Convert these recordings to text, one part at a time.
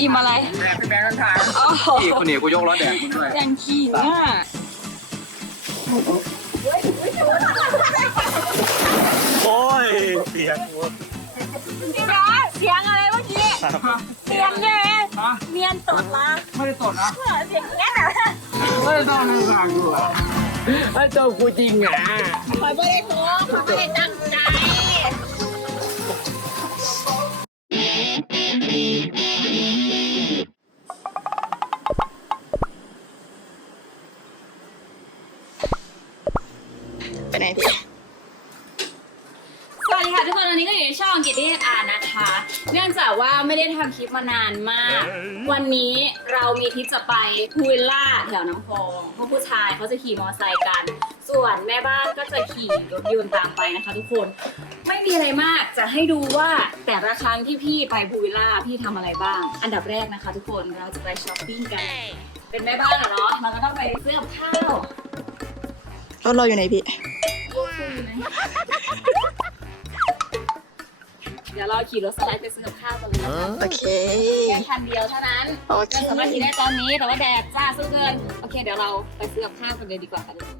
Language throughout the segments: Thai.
อิ่มอะไรแดกพี่แบงค์ข้างโอ้โหๆพี่คนนี้กูยกล้อแดกมึงด้วยแรงขิงอะโอ้ยเปียกหมดพี่แบ๊เสียงอะไรเมื่อกี้เสียงเนี่ยฮะเมียนตดละไม่ได้ตดนะเสียงแง่น่ะไม่ได้ตดเลยสั่งกูอะไอ้เจ้ากูจริงอะคอยไม่ได้โทรคอยไม่ได้ตั้งใจไป เนื่องจากว่าไม่ได้ทำคลิปมานานมาก วันนี้เรามีทริปจะไปพูลวิลล่าแถวน้ำพองเพราะผู้ชายเขาจะขี่มอเตอร์ไซค์กัน ส่วนแม่บ้านก็จะขี่รถยนต์ตามไปนะคะ ทุกคน ไม่มีอะไรมากจะให้ดูว่าแต่ละครั้งที่พี่ไปพูลวิลล่าพี่ทำอะไรบ้าง อันดับแรกนะคะ ทุกคนเราจะไปช้อปปิ้งกัน เป็นแม่บ้านอะเนาะเราก็ต้องไปซื้อกับข้าวรถเราอยู่ไหนพี่เดี๋ยวเราขี่รถสไลด์ไปซื้อกับข้าวกันเลยนะคะโอเค แค่คันเดียวเท่านั้นโอเคจะสามารถขี่ได้ตอนนี้แต่ว่าแดดจ้าสู้เกิน โอเค เดี๋ยวเราไปซื้อกับข้าวกันเลยดีกว่าค่ะทุกคน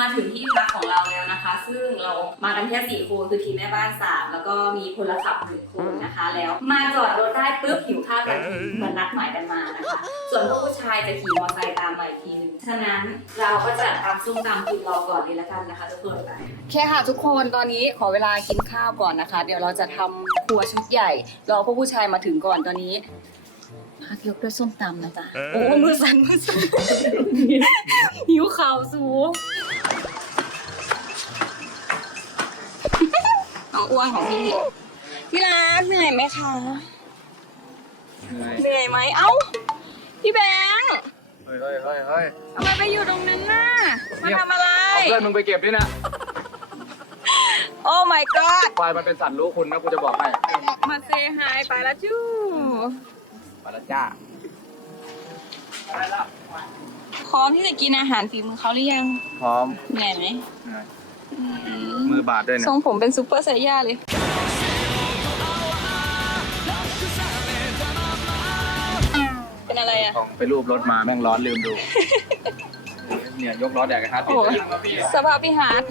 มาถึงที่พักของเราแล้วนะคะ ซึ่งเรามากันแค่สี่คนคือทีมแม่บ้านสามแล้วก็มีพลขับหนึ่งคนนะคะ แล้วมาจอดรถได้ปุ๊บหิวข้าวกันเหมือนนัดหมายกันมานะคะ ส่วนพวกผู้ชายจะขี่มอเตอร์ไซค์ตามมาอีกทีนึงฉะนั้นเราก็จะตำส้มตำกินรอก่อนเลยละกันนะคะทุกคนไปโอเคค่ะทุกคนตอนนี้ขอเวลากินข้าวก่อนนะคะ เดี๋ยวเราจะทำครัวชุดใหญ่รอพวกผู้ชายมาถึงก่อนตอนนี้พักยกด้วยส้มตำนะจ๊ะโอ้มือสั่นมือสั่นหิวข่าวสูง อาอ้วนของพี่พี่รักเหนื่อยไหมคะเหนื่อยไหมเอ้าพี่แบงค์เฮ้ยเฮ้ยเฮ้ยเฮ้ยทำไมไปอยู่ตรงนั้นน่ะมาทำอะไรเอาเพื่อนมึงไปเก็บด้วยนะ โอ้ my god ควายมันเป็นสัตว์รู้คุณนะกูจะบอกให้มาเซฮายไปแล้วจู้ไปแล้วจ้าพร้อมที่จะกินอาหารฝีมือเขาหรือยัง พร้อมเหนื่อยไหม มือบาดด้วยนะทรงผมเป็นซูเปอร์ไซย่าเลย เป็นอะไรอะ ของไปรูปรถมาแม่งร้อนลืมดู เนี่ยยกล้อแดกกันฮะโอ้ยสภาพพี่ฮาร์ด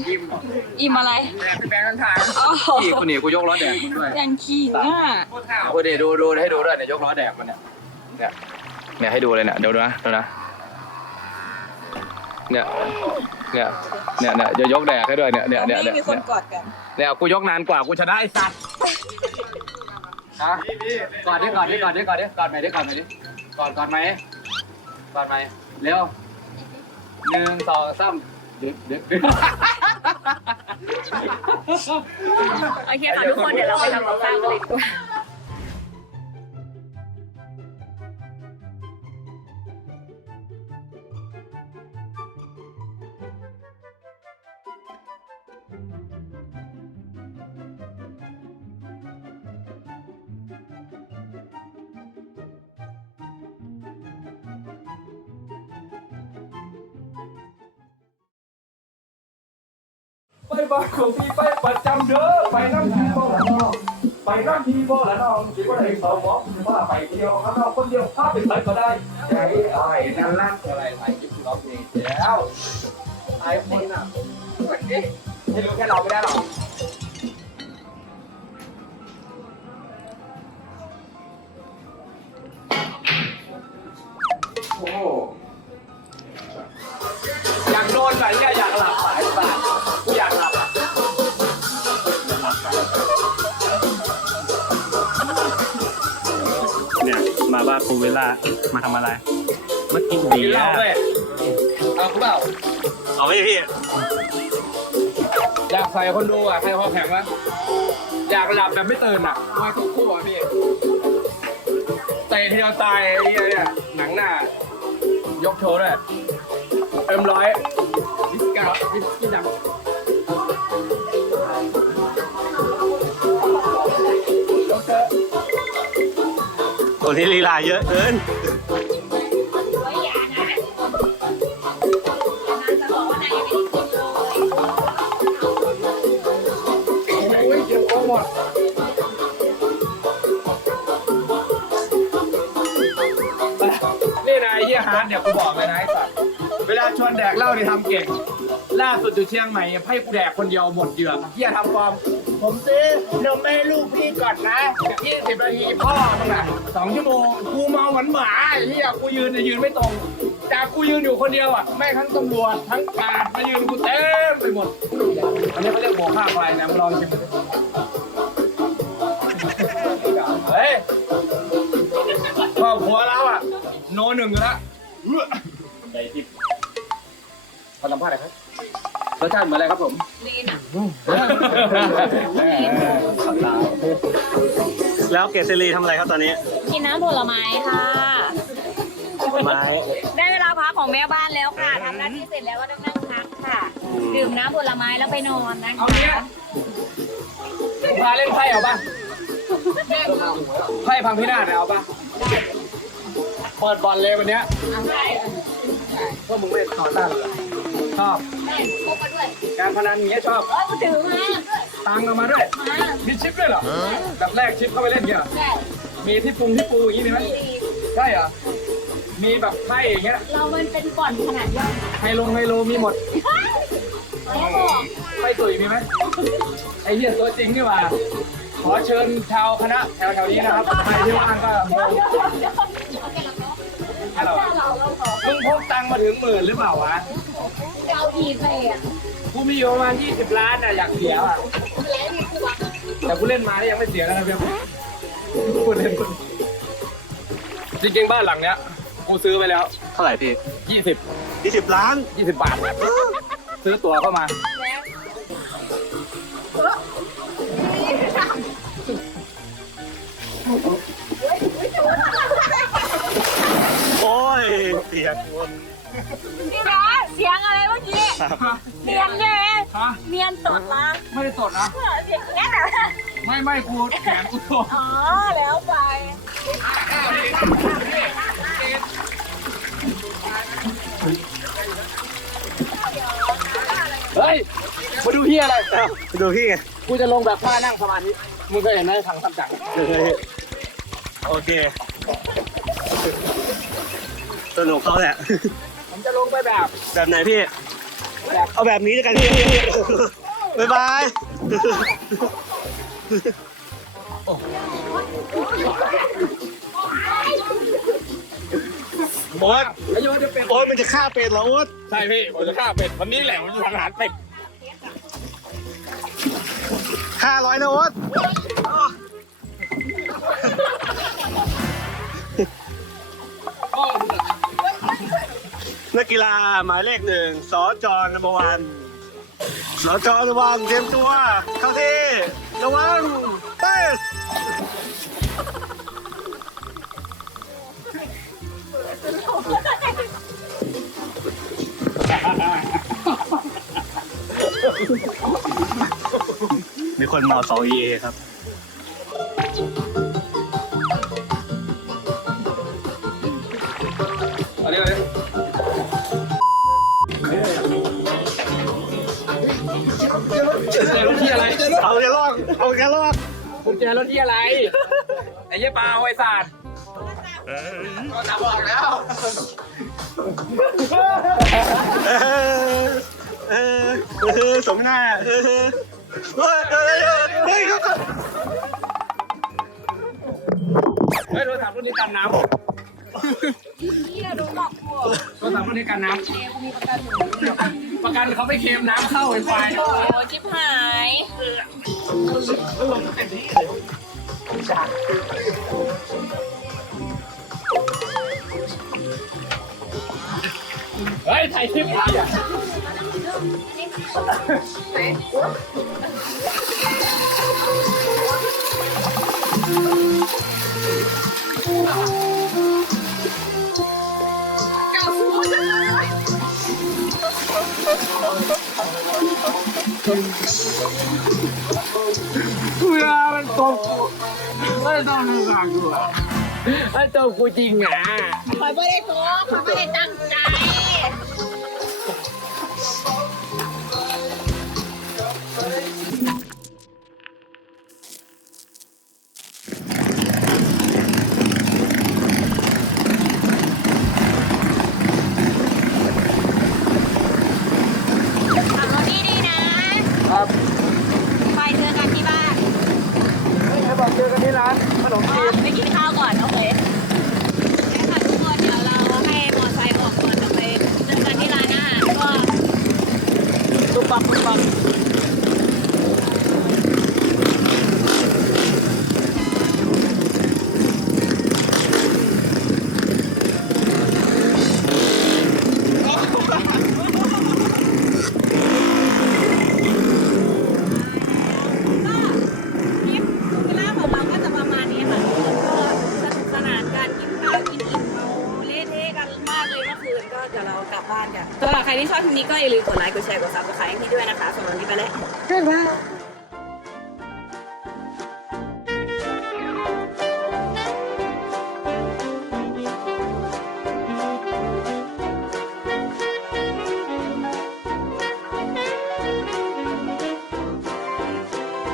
อิ่มอะไรแดกพี่แบงค์ข้างโอ้โหๆพี่คนนี้กูยกล้อแดกมึงด้วยแรงขิงอะกูเดี๋ยวดูดูให้ดูด้วยเนี่ยยกล้อแดกมันเนี่ยเนี่ยเนี่ยให้ดูเลยเนี่ยเดี๋ยวดูนะดูนะเนี่ย เนี่ยเนี่ยเนี่ยจะยกแดกให้ด้วยเนี่ยเนี่ยเนี่ยเนี่ยมีคนกอดกันเนี่ยกูยกนานกว่ากูชนะไอ้สัตว์ฮะก่อนดิก่อนดิก่อนดิก่อนดิก่อนไหมดิก่อนไหมดิก่อนก่อนไหมก่อนไหมเร็วหนึ่งสองสามดึกดึกดึกโอเคค่ะทุกคนเดี๋ยวเราไปทำกับข้าวกันเลย ไปบ้านของพี่ไปประจำเด้อไปนั่งทีบ่ละน้องไปนั่งทีบ่ละน้องคิดว่าได้สาวบอกว่าไปเที่ยวข้างนอกคนเดียวถ้าเป็นไรก็ได้ใจอ้ายนั่นลั่นอะไรถ่ายคลิปร้องเพลงแล้วไอ้คนน่ะไม่รู้แค่เราไม่ได้หรอก ปูเวล่ามาทำอะไร มากินเบียกินเหล้าร์ด้วยเอาเปล่าเอาไหมพี่ อยากใส่คนดูอะให้คอแข็งวะอยากหลับแบบไม่ตื่นอะวายทุกคู่อะพี่เตะทีเดียวตายไอ้เหี้ยเนี่ยหนังหน้า ยกโชว์ด้วยเอ็มร้อยวิสก้าวิสกี้ดำ นี้ลีลาเยอะเกินโอ้ยนี่นายเฮียฮาร์ดเนี่ยกูบอกเลยนะไอ้สัสเวลาชวนแดกเหล้านี่ทำเก่ง ล่าสุดอยู่เชียงใหม่ให้กูแดกคนเดียวหมดเหยือกเฮียทำความผมซื้อนมให้ลูกพี่ก่อนนะยี่สิบนาทีพ่อมึงอะสองชั่วโมงกูเมาเหมือนหมาไอ้เฮียกูยืนจะยืนไม่ตรงจากกูยืนอยู่คนเดียวอะแม่งทั้งตำรวจทั้งกาดมายืนกูเต็มไปหมดอันนี้เขาเรียกโบกข้าวไฟนะมาลองชิมดูเฮ้ยครอบครัวเราอะโนหนึ่งอยู่แล้วใจทิพย์ขอสัมภาษณ์หน่อยครับ รสชาติเหมือนอะไรครับผมลีนอะแล้วเกษรีทำอะไรครับตอนนี้กินน้ำผลไม้ค่ะไม้ ได้เวลาพักของแม่บ้านแล้วค่ะทำหน้าที่เสร็จแล้วก็ต้องนั่งพักค่ะ ดื่มน้ำผลไม้แล้วไปนอนนะเอาคะเนี้ยพาเล่นไพ่เอาป่ะไพ่พังพินาศเอาป่ะเปิดบอลเลยวันเนี้ยพวกมึงไม่ต่อต้านเลย ชอบ พกมาด้วยการพนันอย่างเงี้ยชอบ เอ้ยกูถือมาด้วยตังค์เอามาด้วย มามีชิปด้วยเหรอแบบแรกชิปเข้าไปเล่นเงี้ยเหรอใช่มีที่ปรุงที่ปูอย่างงี้มีไหมใช่เหรอ มีแบบไพ่อย่างเงี้ยเรามันเป็นก่อนขนาดย่อมไฮโลไฮโลมีหมด แล้วบอกไพ่ตุ๋ยมีไหมไอ้เหี้ยตัวจริงนี่หว่า ขอเชิญชาวคณะแถวๆนี้นะครับใครที่ว่างก็เดี๋ยวเดี๋ยวเดี๋ยวเดี๋ยวเอาแค่ละเนาะให้เราเราเราขอมึงพกตังค์มาถึงหมื่นหรือเปล่าวะ เอาอีกเลยอะกูมีอยู่ประมาณ20ล้านอะอยากเสียอะ แล้วนี่คือว่าแต่กูเล่นมานี่ยังไม่เสียแล้วนะเพื่อนกูเล่นจริงๆบ้านหลังเนี้ยกูซื้อไปแล้วเท่าไหร่พี่20 ยี่สิบล้าน 20 บาท ซื้อตั๋วเข้ามาโอ้ยเปียกห อะไรเมื่อกี้เสียงเนี่ยฮะเนียนตดละไม่ได้ตดนะเสียงแง่แบบไม่ไม่กูแขนกูโตอ๋อแล้วไปเฮ้ยมาดูเฮียอะไรอ้าวดูพี่ไงกูจะลงแบบท่านั่งสมาธิมึงเคยเห็นไหมทางคำจักรโอเคสนุกเขาแหละผมจะลงไปแบบ แบบไหนพี่ เอาแบบนี้แล้วกันพี่บ๊ายบายโอ๊ตไอ้โยนจะเป็นโอ๊ตมันจะฆ่าเป็ดเหรอโอ๊ตใช่พี่ผมจะฆ่าเป็ดวันนี้แหละผมจะทำอาหารเป็ดห้าร้อยนะโอ๊ต นักกีฬาหมายเลขหนึ่งสอจอนัมเบอร์วันสอจอระวังเตรียมตัว เข้าที่ระวังไปมีคนเมาสองเอครับ ลอกเอาแกลอกกุญแจรถที่อะไร ไอ้เหี้ยปลาไอ้ศาสตร์ก็นับบอกแล้วเออเออเออสมหน้าเออเฮ้ยเฮ้ยเฮ้ยเฮ้ยเขาก็เฮ้ยโทรศัพท์รุ่นนี้กันน้ำนี่ดูหลอกกูโทรศัพท์รุ่นนี้กันน้ำประกันเขาไม่เคลมน้ำเข้าไอ้ควายโอ้ชิบหาย เเฮ้ยถ่ายคลิปอะ กูยามันตบกูไม่ต้องมีทางกูอะไอ้ตัวกูจริงอะคอยไม่ได้โทรคอยไม่ได้ตั้งใจ เดี๋ยวเรากลับบ้านกันสำหรับใครที่ชอบคลิปนี้ก็อย่าลืมกดไลค์กดแชร์กดซับสไครต์ให้พี่ด้วยนะคะสำหรับวันนี้ไปแล้วบ๊า